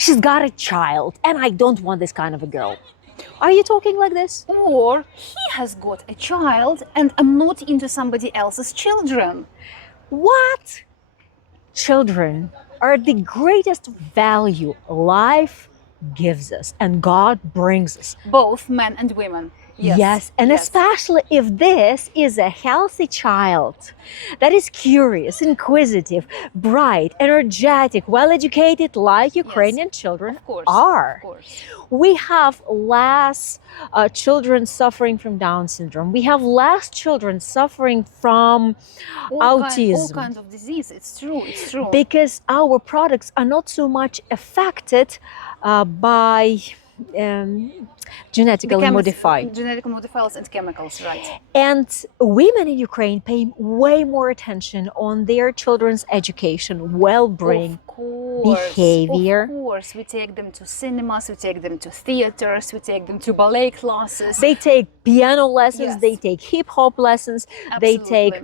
she's got a child and I don't want this kind of a girl. Are you talking like this? Or he has got a child and I'm not into somebody else's children. What? Children are the greatest value life gives us and God brings us. Both men and women. Yes, and especially if this is a healthy child that is curious, inquisitive, bright, energetic, well-educated, like Ukrainian children are. Of course. We have less children suffering from Down syndrome. We have less children suffering from autism. All kinds of disease. It's true. It's true. Because our products are not so much affected by genetically modified. Genetic modifiers and chemicals, right. And women in Ukraine pay way more attention on their children's education, well-being, behavior. Of course, we take them to cinemas, we take them to theaters, we take them to ballet classes. They take piano lessons, they take hip-hop lessons, they take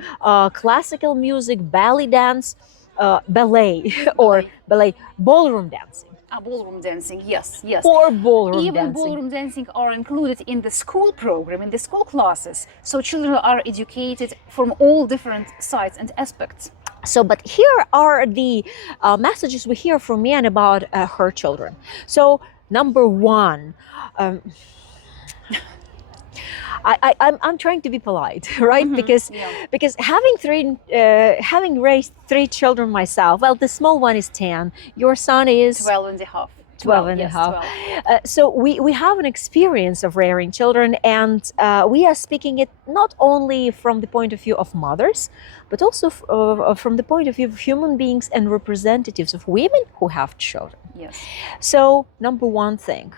classical music, ballet dance, ballet, ballroom dancing. Ballroom dancing, yes. Or ballroom Even dancing. ballroom dancing are included in the school program, in the school classes. So children are educated from all different sides and aspects. So, but here are the messages we hear from men about her children. So, number one, I'm trying to be polite, right? Because having raised 3 children myself, well, the small one is 10, your son is 12 and a half. 12 and a half. So we have an experience of rearing children, and we are speaking it not only from the point of view of mothers, but also from the point of view of human beings and representatives of women who have children. Yes. So, number one thing.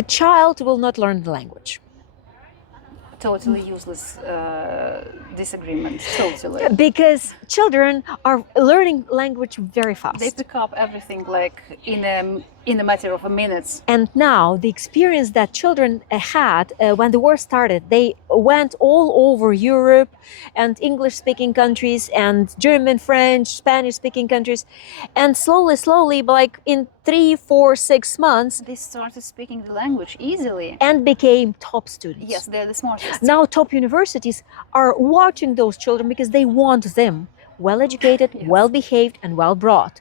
The child will not learn the language. Totally useless disagreement, totally. Because children are learning language very fast. They pick up everything like in a matter of a minute. And now the experience that children had when the war started, they went all over Europe and English-speaking countries and German, French, Spanish-speaking countries. And slowly, like in 3, 4, 6 months, they started speaking the language easily. And became top students. Yes, they're the smartest. Now top universities are watching those children because they want them well-educated, well-behaved, and well-brought.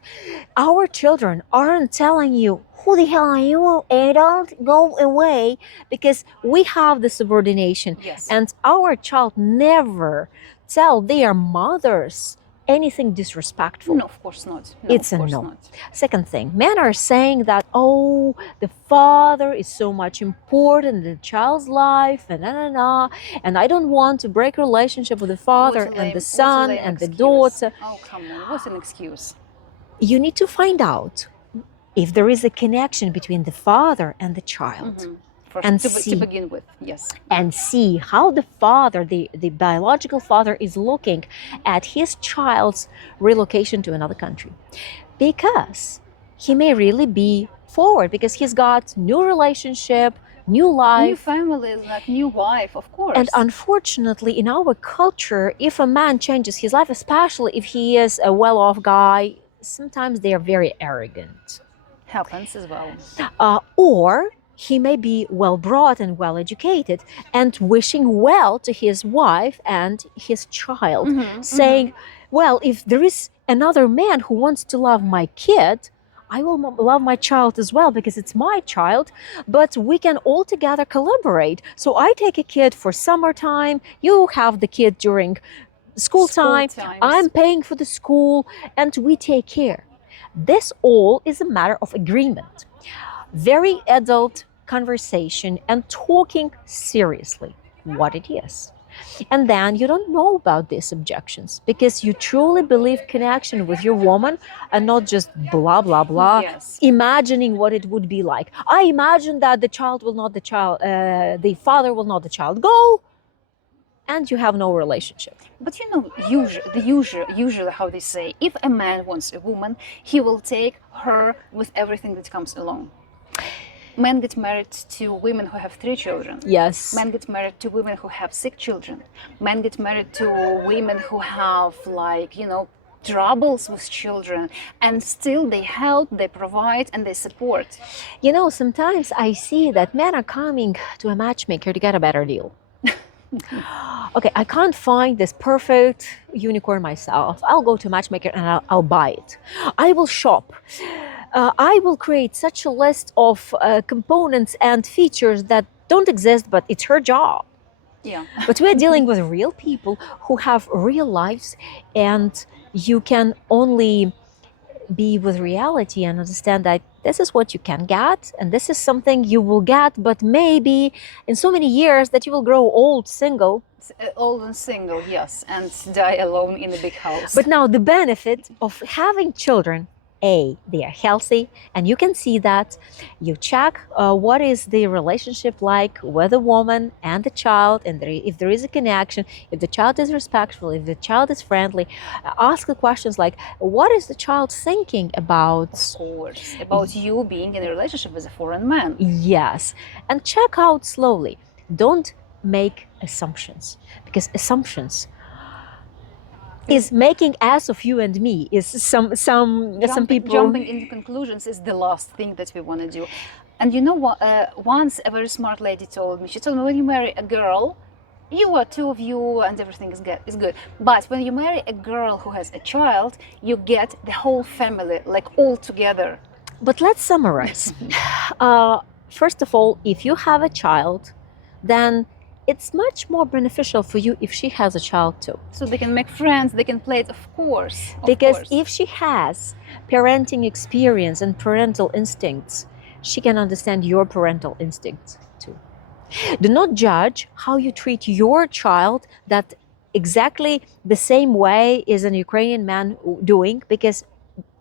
Our children aren't telling you, who the hell are you, adult? Go away, because we have the subordination. And our child never tell their mothers anything disrespectful. No, of course not. No, it's a no. Second thing, men are saying that, oh, the father is so much important in the child's life, and and I don't want to break a relationship with the father and the son and the daughter. Oh, come on, what's an excuse? You need to find out if there is a connection between the father and the child. To begin with, yes. And see how the father, the biological father, is looking at his child's relocation to another country. Because he may really be forward, because he's got new relationship, new life. New family, like new wife, of course. And unfortunately, in our culture, if a man changes his life, especially if he is a well-off guy, sometimes they are very arrogant. Happens as well. Or he may be well-brought and well-educated and wishing well to his wife and his child, saying, well, if there is another man who wants to love my kid, I will love my child as well because it's my child, but we can all together collaborate. So I take a kid for summertime, you have the kid during school time, I'm paying for the school, and we take care. This all is a matter of agreement. Very adult conversation and talking seriously what it is. And then you don't know about these objections because you truly believe connection with your woman and not just blah, blah, blah, imagining what it would be like. I imagine that the father will not the child go, and you have no relationship. But you know, usually how they say, if a man wants a woman, he will take her with everything that comes along. Men get married to women who have 3 children. Yes. Men get married to women who have 6 children. Men get married to women who have, like, you know, troubles with children, and still they help, they provide, and they support. You know, sometimes I see that men are coming to a matchmaker to get a better deal. Okay, I can't find this perfect unicorn myself. I'll go to Matchmaker and I'll buy it. I will shop. I will create such a list of components and features that don't exist, but it's her job. Yeah. But we're dealing with real people who have real lives, and you can only be with reality and understand that this is what you can get and this is something you will get, but maybe in so many years that you will grow old, single. Old and single, yes, and die alone in a big house. But now the benefit of having children, they are healthy, and you can see that. You check what is the relationship like with a woman and the child, and if there is a connection, if the child is respectful, if the child is friendly. Ask the questions like, what is the child thinking about? Of course, about you being in a relationship with a foreign man. Yes, and check out slowly. Don't make assumptions, because assumptions is making ass of you and me. Is some people jumping into conclusions is the last thing that we want to do. And you know what? Once a very smart lady told me. She told me, when you marry a girl, you are two of you, and everything is good. But when you marry a girl who has a child, you get the whole family, like all together. But let's summarize. First of all, if you have a child, then it's much more beneficial for you if she has a child too. So they can make friends, they can play it, of course. Because if she has parenting experience and parental instincts, she can understand your parental instincts too. Do not judge how you treat your child that exactly the same way is an Ukrainian man doing, because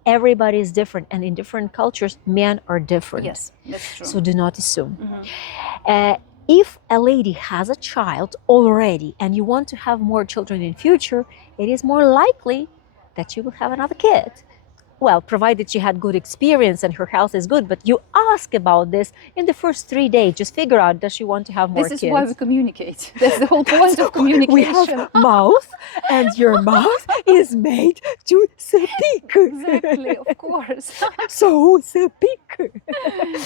everybody is different, and in different cultures, men are different. Yes, that's true. So do not assume. If a lady has a child already and you want to have more children in future, it is more likely that you will have another kid. Well, provided she had good experience and her health is good, but you ask about this in the first 3 days. Just figure out, does she want to have more kids? This is why we communicate. That's the whole point of communication. We have mouth, and your mouth is made to speak. Exactly, of course. So speak.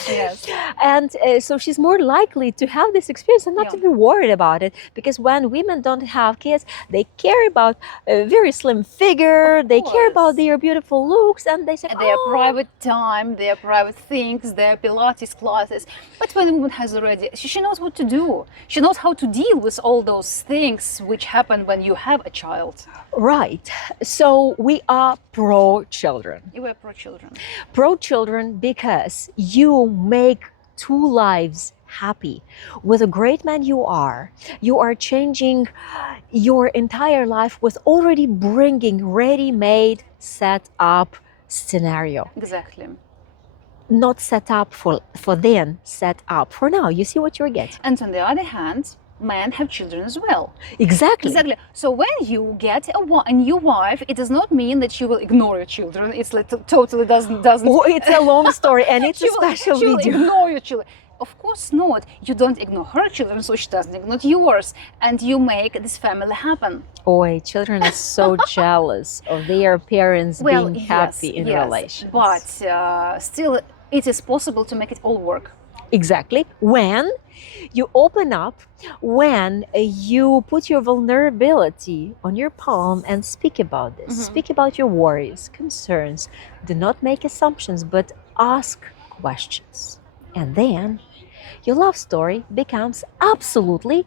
Yes. And so she's more likely to have this experience and not to be worried about it, because when women don't have kids, they care about a very slim figure, they care about their beautiful looks, and they say, and their private time, their private things, their Pilates classes. But when a woman has already, she knows what to do. She knows how to deal with all those things which happen when you have a child. Right. So we are pro-children. You are pro-children. Pro-children because you make two lives happy. With a great man you are changing your entire life with already bringing ready-made, set up scenario. Exactly. Not set up for then, set up for now. You see what you're getting. And on the other hand, men have children as well. Exactly. Exactly. So when you get a new wife, it does not mean that you will ignore your children. It's like totally doesn't. Oh, it's a long story, and it's a special she video. Will ignore your children. Of course not. You don't ignore her children, so she doesn't ignore yours, and you make this family happen. Boy, children are so jealous of their parents being happy in relations. But still, it is possible to make it all work. Exactly. When you open up, when you put your vulnerability on your palm and speak about this, speak about your worries, concerns. Do not make assumptions, but ask questions. And then your love story becomes absolutely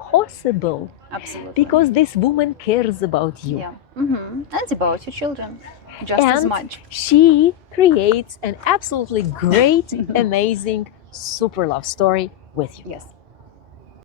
possible. Absolutely. Because this woman cares about you. Yeah. And about your children. Just as much. She creates an absolutely great, amazing, super love story with you. Yes.